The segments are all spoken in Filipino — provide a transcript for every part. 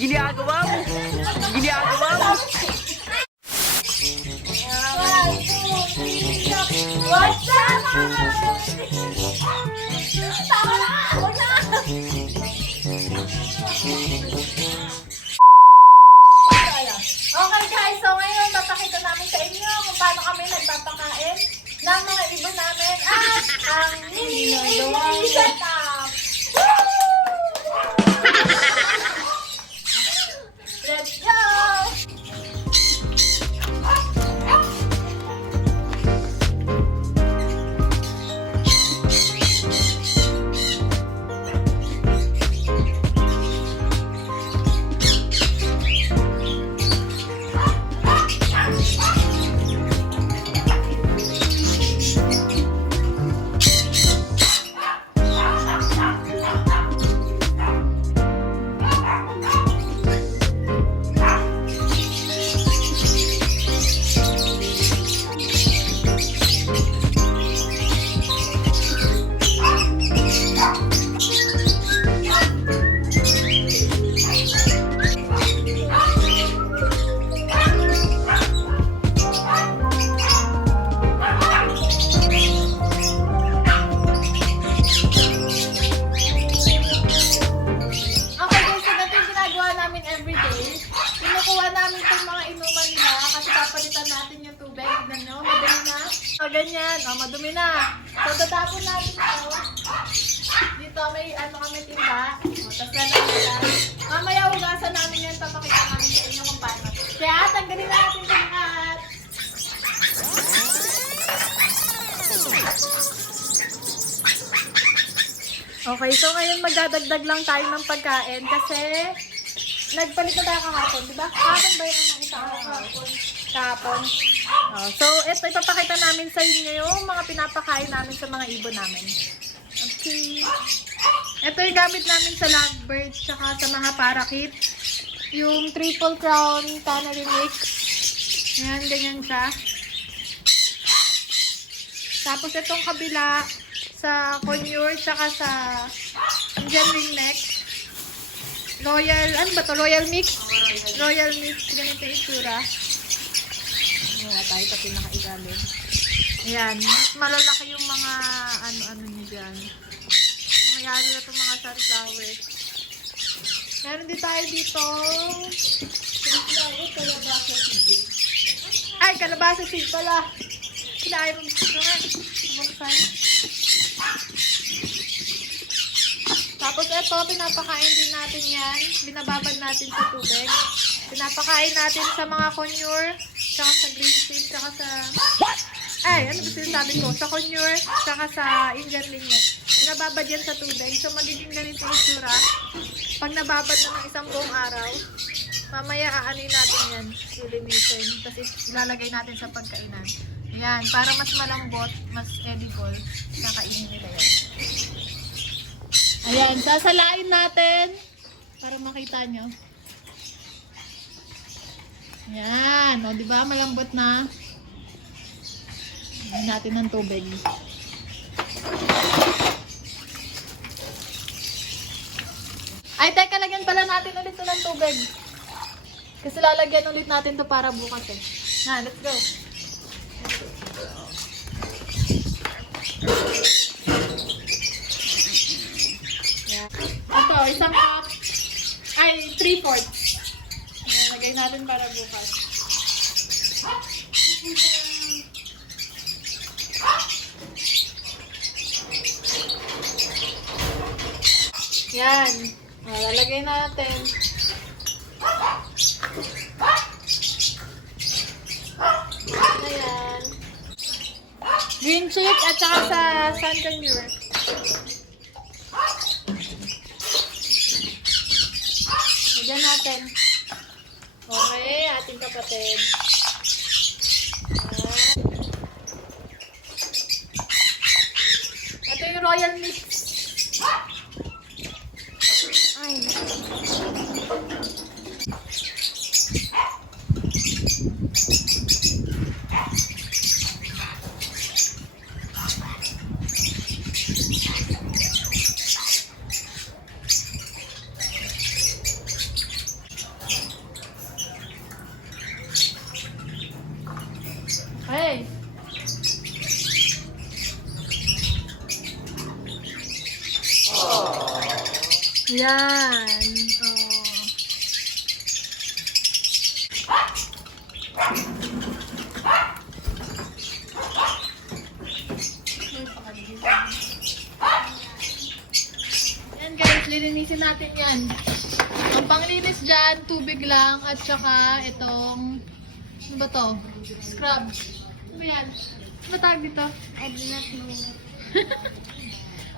Ginagawa mo. Ginagawa mo. What's up? Tama na! Huwag na! Okay guys, so ngayon papakita namin sa inyo kung paano kami nagpapakain ng mga ibon namin at ang mini setup! Let's go! Ganyan, madumi na. So, tatapon natin ito. Dito may kami timba. Tapos lalagyan. Mamaya hugasan namin yan. Papakita namin sa inyo kung paano. Kaya tanggalin na natin ito lahat. Okay, so ngayon magdadagdag lang tayo ng pagkain kasi nagpalit na tayo kahapon, di ba? Kahapon ba yun ang isang kahapon? So, ito ipapakita namin sa inyo yung mga pinapakain namin sa mga ibon namin. Okay. Ito yung gamit namin sa lovebirds tsaka sa mga parakeets. Yung triple crown canary mix. Ayan, ganyan siya. Tapos itong kabila sa conure tsaka sa Indian ringneck. Royal, ano ba to? Royal mix? Royal mix. Ganito yung itsura. Nga tayo sa pinakaigalim. Ayan. Mas malalaki yung mga ano-ano nyo dyan. Mayari na itong mga sunflowers. Meron din tayo dito. Kalabasa seed. Ay, kalabasa seed pala. Kinain mo dito nga. Tapos ito, pinapakain din natin yan. Binababad natin sa tubig. Pinapakain natin sa mga conure, tsaka sa green seed, tsaka sa... Ay, ano ba sinasabi ko? Sa conure, tsaka sa Indian ringneck. Binababad yan sa tubig. So, magiging ganito yung itsura. Pag nababad na ng isang buong araw, mamaya aanin natin yan. Ilimitin. Tapos ilalagay natin sa pagkainan. Ayan, para mas malambot, mas edible, kakainin nila yan. Ayan, sasalain natin para makita nyo. Ayan, o diba malambot na. Ayan natin ng tubig. Ay, teka, lagyan pala natin ulit ito ng tubig. Kasi lalagyan ulit natin ito para bukas eh. Na, let's go. Ito, isang cup. Ay, 3/4. Lagay natin para bukas. Yan. Lalagay natin. Ayan. Green chick at saka sa sunconure. Lagyan natin. Okay, ating kapatid. Ayan. Ito yung royal mix. Ay. Yan. Oh. Yan guys, lilinisin natin yan. Ang panglinis dyan, tubig lang at saka itong, ano ba to? Scrub. Ano ba yan? Ano ba tawag dito? I do not know.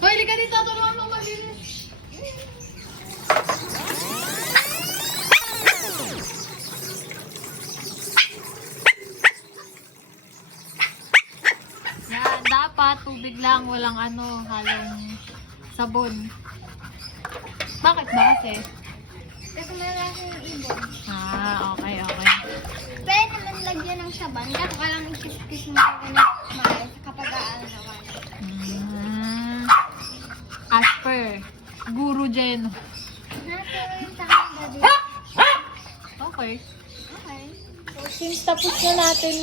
Hoy, lika dito, tulungan mo maglinis. Yan, dapat tubig lang, walang halong sabon. Bakit ba kasi? Kasi malaki yung ibon. Okay. Pwede naman lagyan ng saban. Kaso ka lang ikis-kis mo ka na maayos kapag aalawan. Asper. Guru Jen. Pero yung sa akin gabi. Okay. Okay. So, since tapos na natin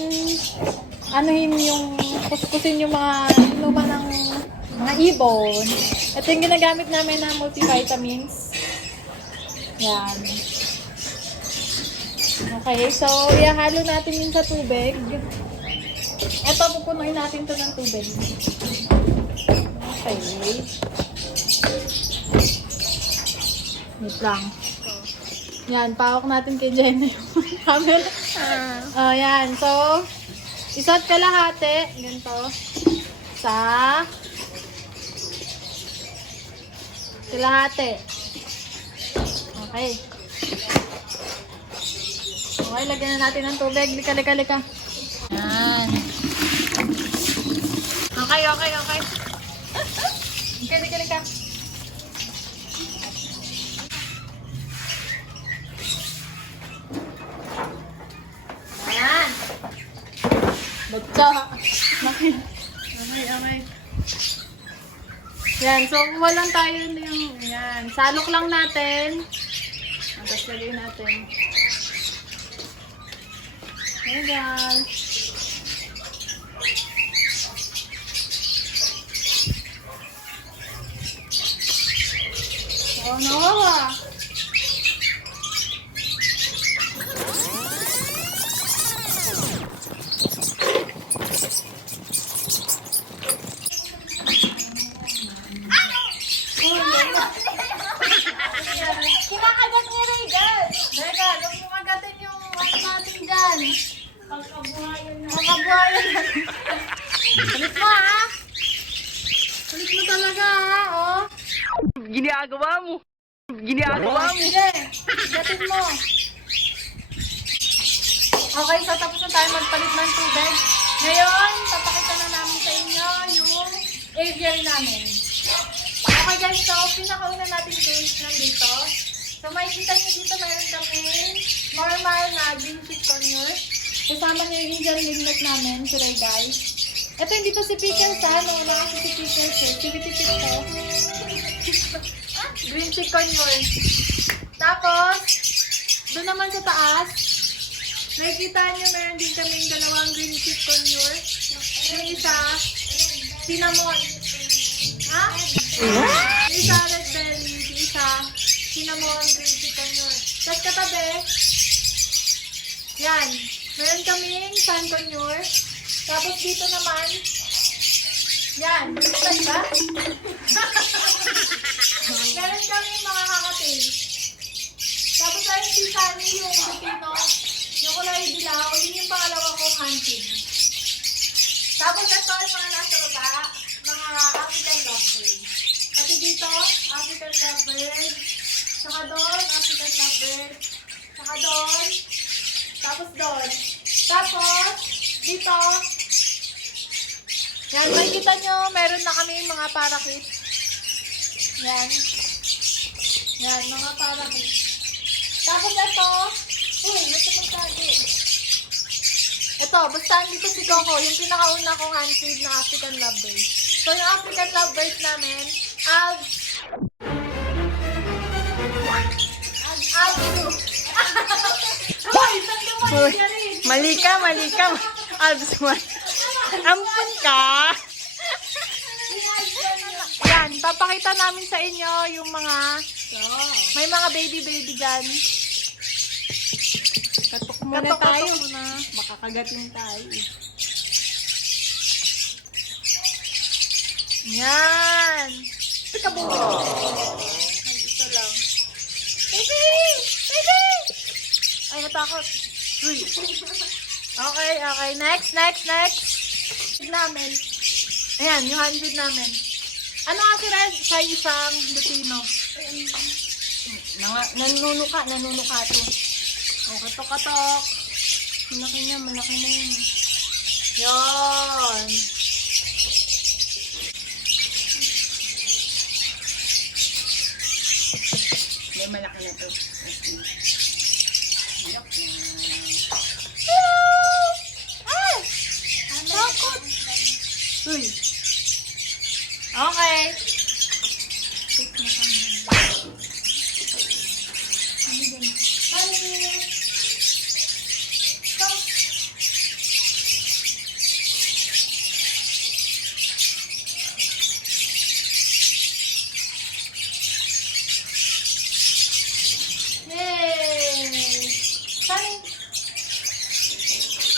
kuskusin yung mga inuman ng mga ibon. Ito yung ginagamit namin na multivitamins. Yan. Okay, so ihahalo natin yun sa tubig. Ito, pupunuin natin to ng tubig. Okay. Wait lang. Yan, pawak natin kay Jenny yung camera. Yan. So, isot kalahati. Ganito. Sa kalahati. Okay. Okay, lagyan na natin ng tubig. Lika. Yan. Okay. Lika. Ayan. Batsa. Okay. Yan, so walang tayo yung, yan. Salok lang natin. Tapos lagay natin. Ayan guys. Oh no! Kinakagat ni Regal. Teka, huwag mo kagatin yung natin dyan. Pagkabuhayan na. Makabuhayan natin. Kulit mo ha? Kulit mo talaga ha? Oh. Ginagawa mo. Sige, gatin mo. Okay, so tapos na tayo magpalit ng tubig. Ngayon, papakita na namin sa inyo yung aviary namin. Okay guys, so pinakauna natin tools nandito. So makikita nyo dito mayroon kami normal na green sunconure. Kasama nyo yung Indian ringneck namin, suray guys. Ito hindi to si Pickles ha, no? Wala kasi si Pickles eh. Chibitipit to. Green sunconure. Tapos, doon naman sa taas, nakikita nyo meron din kami yung dalawang green sunconure. Yung isa, cinnamon. Ha? Yung isa red belly, yung isa cinnamon green sunconure. Tapos katabi, yan, meron kaming sunconure. Tapos dito naman, yan, saan ba? Meron kaming mga kakatil. Tapos ayun si Sunny, yung pupino, yung kulay dilaw, yun yung pangalawa kong hunting. Tapos ito yung mga nasa baba, mga African lovebird. Pati dito, African lovebird. Saka doon, African lovebird. Saka doon. Tapos doon. Tapos, dito. Yan, makikita nyo, meron na kami mga parakeets. Yan. Yan, mga parakeets. Tapos ito, uy, basta magkagi. Ito, basta dito si Coco, yung pinakauna kong handfeed na African lovebird. So, yung African lovebird namin, Hoy, saan ka ba yung garin? Mali ka. Albsman. Ampun ka. Yan, papakita namin sa inyo yung mga May mga baby dyan. Katok muna tayo. Muna. Baka kagatin tayo. Yan. Pikabong. Ay, isa lang. Baby! Baby! Ay, natakot. Uy. Okay. Next. Namin. Ayan, yung handed namin. Ano kasi rin sa isang Lutino? Nanunuka to. Oh, katok. Malaki na yun. Yan. May malaki na to. Ay! Takot. Uy. Okay.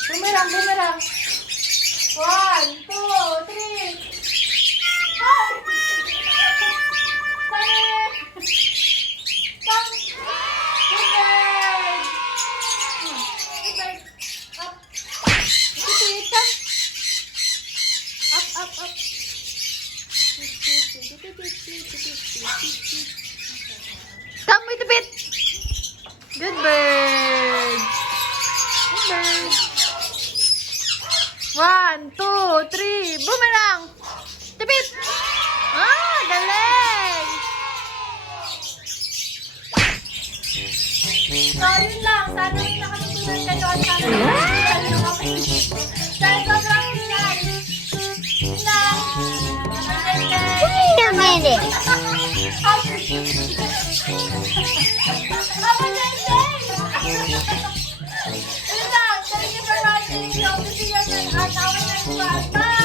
Bumerang. 1, 2, 3. Come with the bit. Good bird. 1, 2, 3. Boomerang. Tipit. Galing. So, yun lang. Sana may nakatutunan kayo at sana nakatutunan nyo kami. Dahil sobrang ingay. Wait a minute. Thank you for watching. Hope to see you again at our next class. Bye.